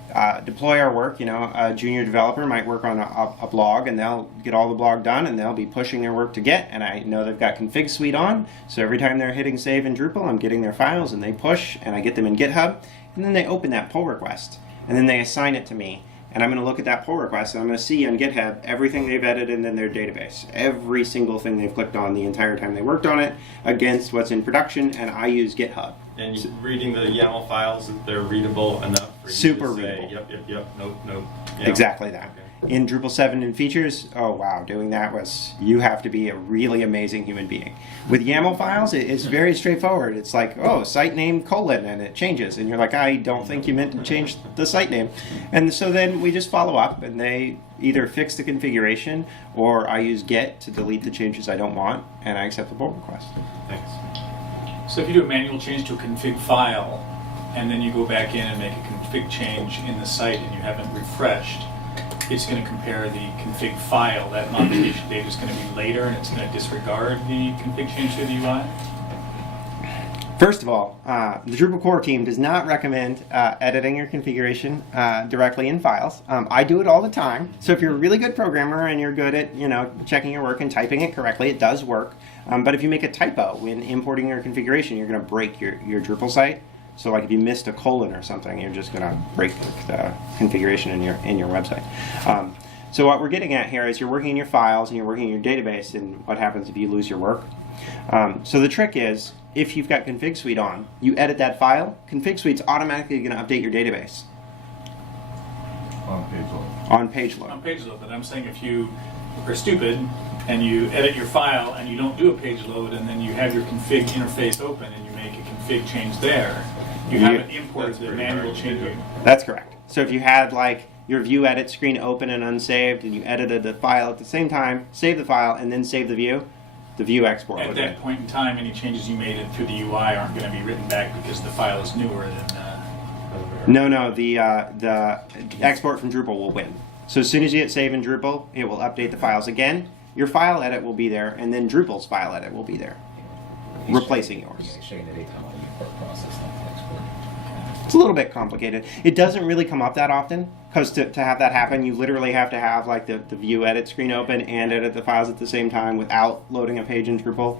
deploy our work. A junior developer might work on a blog, and they'll get all the blog done, and they'll be pushing their work to Git. And I know they've got configsweet on, so every time they're hitting save in Drupal, I'm getting their files, and they push, and I get them in GitHub, and then they open that pull request, and then they assign it to me. And I'm going to look at that pull request, and I'm going to see on GitHub everything they've edited in their database, every single thing they've clicked on the entire time they worked on it, against what's in production, and I use GitHub. And you reading the YAML files, that they're readable enough for you Super to say, readable. Yep, nope. Exactly that. Okay. In Drupal 7 and features, oh wow, doing that you have to be a really amazing human being. With YAML files, it's very straightforward. It's like, oh, site name : and it changes. And you're like, I don't think you meant to change the site name. And so then we just follow up, and they either fix the configuration, or I use Git to delete the changes I don't want, and I accept the pull request. Thanks. So if you do a manual change to a config file, and then you go back in and make a config change in the site and you haven't refreshed, it's going to compare the config file. That modification date is going to be later, and it's going to disregard the config change to the UI? First of all, the Drupal core team does not recommend editing your configuration directly in files. I do it all the time. So if you're a really good programmer and you're good at checking your work and typing it correctly, it does work. But if you make a typo when importing your configuration, you're going to break your Drupal site. So like if you missed a colon or something, you're just going to break the configuration in your website. So what we're getting at here is you're working in your files and you're working in your database, and what happens if you lose your work. So the trick is, if you've got configsweet on, you edit that file, configsweet's automatically going to update your database. On page load. On page load. On page load, but I'm saying if you are stupid and you edit your file and you don't do a page load, and then you have your config interface open and you make a config change there, you haven't imported the manual change. That's correct. So if you had like your view edit screen open and unsaved, and you edited the file at the same time, save the file, and then save the view export. At that point in time, any changes you made through the UI aren't going to be written back because the file is newer than... No, the export from Drupal will win. So as soon as you hit save in Drupal, it will update the files again. Your file edit will be there, and then Drupal's file edit will be there, replacing yours. It's a little bit complicated. It doesn't really come up that often, because to have that happen, you literally have to have like the view edit screen open and edit the files at the same time without loading a page in Drupal.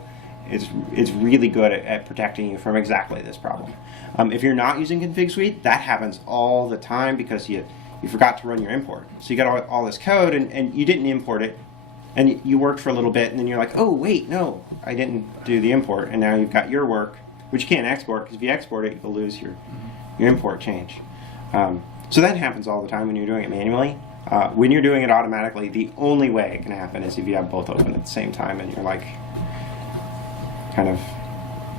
It's really good at protecting you from exactly this problem. If you're not using configsweet, that happens all the time because you forgot to run your import. So you got all this code and you didn't import it, and you worked for a little bit, and then you're like, oh wait, no, I didn't do the import, and now you've got your work, which you can't export, because if you export it, you'll lose your import change. So that happens all the time when you're doing it manually. When you're doing it automatically, the only way it can happen is if you have both open at the same time and you're like kind of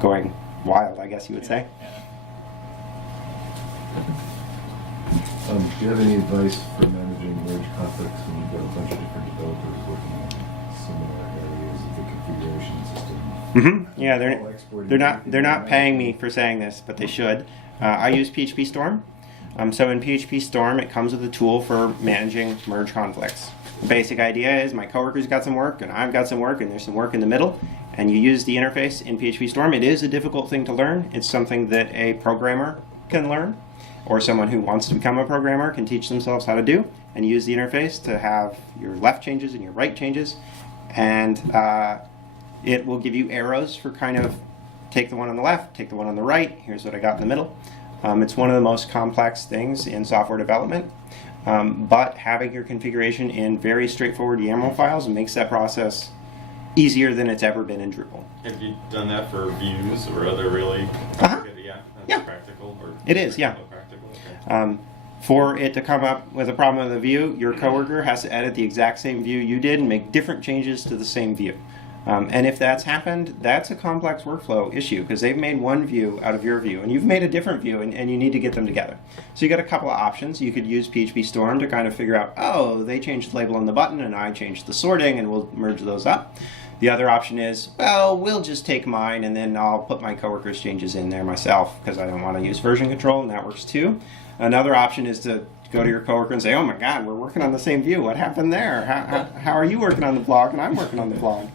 going wild, I guess you would say. Do you have any advice for managing where merge conflicts when you've got a bunch of different developers working on similar areas of the configuration system. Yeah, All exporting they're everything not paying me automatically. for saying this, but they should. I use phpstorm. So in phpstorm, it comes with a tool for managing merge conflicts. The basic idea is my coworker's got some work and I've got some work and there's some work in the middle, and you use the interface in phpstorm. It is a difficult thing to learn. It's something that a programmer can learn, or someone who wants to become a programmer can teach themselves how to do, and use the interface to have your left changes and your right changes, and it will give you arrows for kind of take the one on the left, take the one on the right, here's what I got in the middle. It's one of the most complex things in software development, but having your configuration in very straightforward YAML files makes that process easier than it's ever been in Drupal. Have you done that for views or other really complicated? Yeah, that's Yeah. practical. Or It is, yeah. Practical. Okay. For it to come up with a problem with a view, your coworker has to edit the exact same view you did and make different changes to the same view. And if that's happened, that's a complex workflow issue because they've made one view out of your view and you've made a different view, and you need to get them together. So you got a couple of options. You could use phpstorm to kind of figure out, oh, they changed the label on the button and I changed the sorting, and we'll merge those up. The other option is, well, we'll just take mine and then I'll put my coworker's changes in there myself because I don't want to use version control, and that works too. Another option is to go to your coworker and say, oh my God, we're working on the same view. What happened there? How are you working on the blog and I'm working on the blog?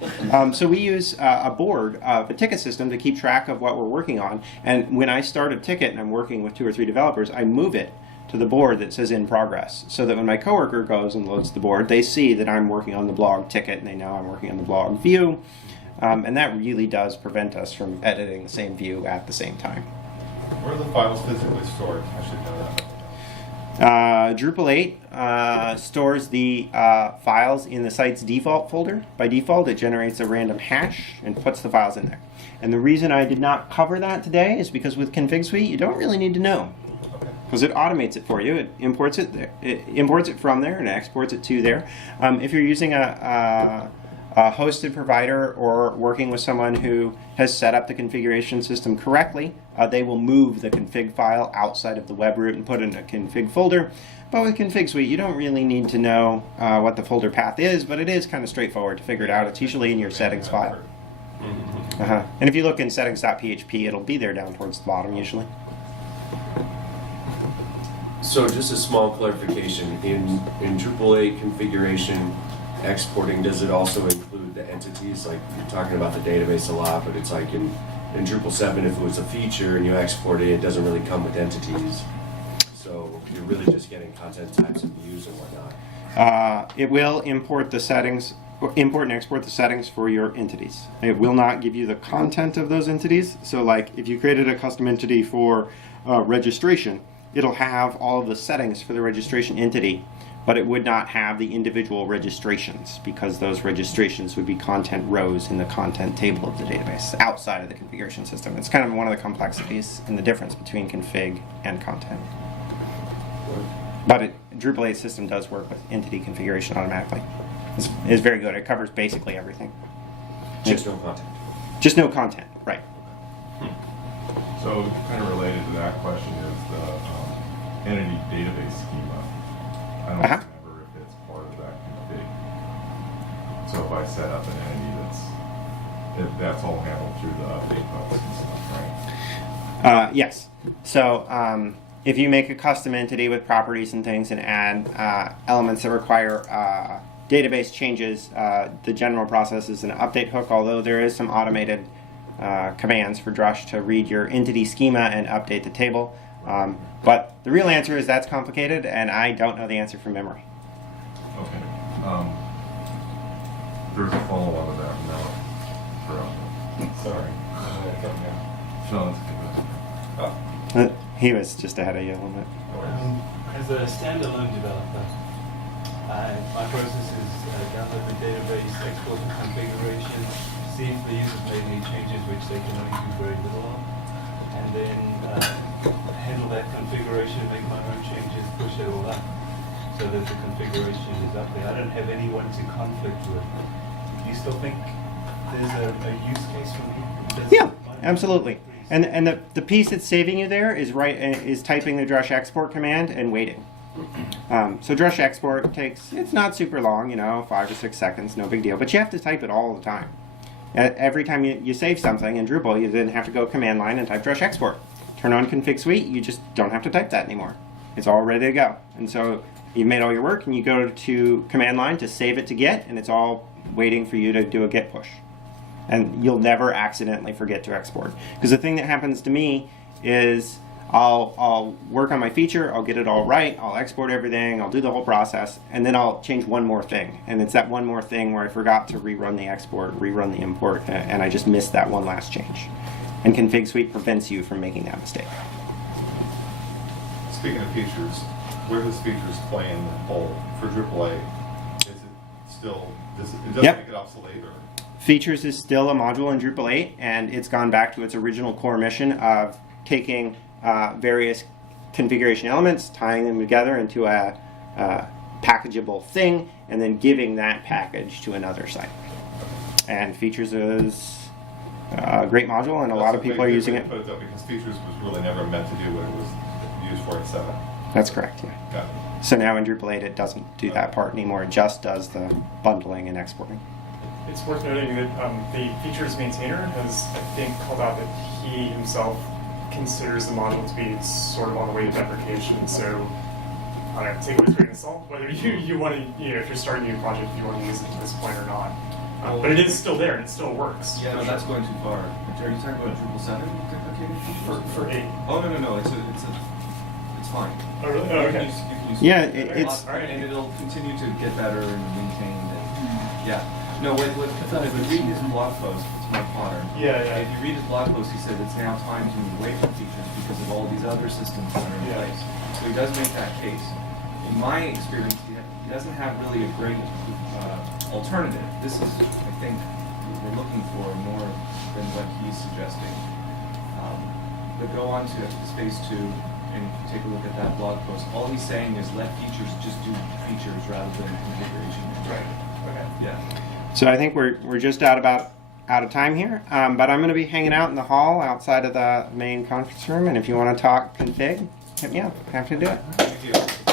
So we use a board, a ticket system to keep track of what we're working on. And when I start a ticket and I'm working with 2 or 3 developers, I move it to the board that says in progress, so that when my coworker goes and loads the board, they see that I'm working on the blog ticket and they know I'm working on the blog view. And that really does prevent us from editing the same view at the same time. Where are the files physically stored? I should know that. Drupal 8 stores the files in the site's default folder. By default, it generates a random hash and puts the files in there. And the reason I did not cover that today is because with configsweet, you don't really need to know, because it automates it for you. It imports it there. It imports it from there and exports it to there. If you're using a hosted provider or working with someone who has set up the configuration system correctly, they will move the config file outside of the web root and put it in a config folder. But with configsweet, you don't really need to know what the folder path is, but it is kind of straightforward to figure it out. It's usually in your settings file. And if you look in settings.php, it'll be there down towards the bottom usually. So just a small clarification, in Drupal 8 configuration, exporting, does it also include the entities? Like, you're talking about the database a lot, but it's like in Drupal 7, if it was a feature and you export it, it doesn't really come with entities. So you're really just getting content types and views and whatnot. It will import the settings, import and export the settings for your entities. It will not give you the content of those entities. So like if you created a custom entity for registration, it'll have all of the settings for the registration entity, but it would not have the individual registrations, because those registrations would be content rows in the content table of the database outside of the configuration system. It's kind of one of the complexities in the difference between config and content. But Drupal 8 system does work with entity configuration automatically. It's very good. It covers basically everything. Just no content. Just no content, right. So kind of related to that question is the entity database schema. I don't remember if it's part of that config. So if I set up an entity that's all handled through the update hooks and stuff, right? Yes. So if you make a custom entity with properties and things and add elements that require database changes, the general process is an update hook, although there is some automated commands for Drush to read your entity schema and update the table. But the real answer is that's complicated, and I don't know the answer from memory. Okay. There's a follow-on to that. Sorry. No, that's good. He was just ahead of you a little bit. As a standalone developer, my process is download the database, export the configuration, see if the user's made any changes which they can only do very little of, and then handle that configuration, make my own changes, push it all up so that the configuration is up there. I don't have anyone to conflict with. Do you still think there's a use case for me? Yeah, absolutely. And the piece that's saving you there is typing the Drush export command and waiting. So Drush export takes, it's not super long, you know, 5 or 6 seconds, no big deal, but you have to type it all the time. Every time you save something in Drupal, you then have to go command line and type Drush export. Turn on configsweet, you just don't have to type that anymore. It's all ready to go. And so you've made all your work, and you go to command line to save it to Git, and it's all waiting for you to do a Git push. And you'll never accidentally forget to export. Because the thing that happens to me is I'll work on my feature, I'll get it all right, I'll export everything, I'll do the whole process, and then I'll change one more thing. And it's that one more thing where I forgot to rerun the export, rerun the import, and I just missed that one last change. And configsweet prevents you from making that mistake. Speaking of features, where does features play in the whole for AAA? Is it still, it doesn't Yep. make it obsolete, or? Features is still a module in Drupal 8, and it's gone back to its original core mission of taking various configuration elements, tying them together into a packageable thing, and then giving that package to another site. And features is a great module, and a lot of people are using it. Put it though, because features was really never meant to do what it was used for at 7. That's correct, yeah. Got it. So now in Drupal 8 it doesn't do that part anymore, it just does the bundling and exporting. It's worth noting that the features maintainer has, I think, called out that he himself considers the module to be sort of on the way to deprecation. So, I don't know, take it with a grain of salt. Whether you want to, if you're starting a new project, if you want to use it to this point or not. But it is still there and it still works. Yeah, no, that's going too far. Are you talking about Drupal 7 deprecated features? For 8. Oh, no, it's fine. Oh, really? Oh, okay. You can use Yeah, it's all right. and it'll continue to get better and maintained. And, yeah. No, if you read his blog post, it's Mike Potter. Yeah. If you read his blog post, he said it's now time to move away from features because of all these other systems that are in place. So he does make that case. In my experience, he doesn't have really a great alternative. This is, I think, what we're looking for more than what he's suggesting. But go on to Space 2 and take a look at that blog post. All he's saying is let features just do features rather than configuration. Right. Okay. Yeah. So I think we're just out of time here, but I'm going to be hanging out in the hall outside of the main conference room, and if you want to talk config, hit me up. Happy to do it. Thank you.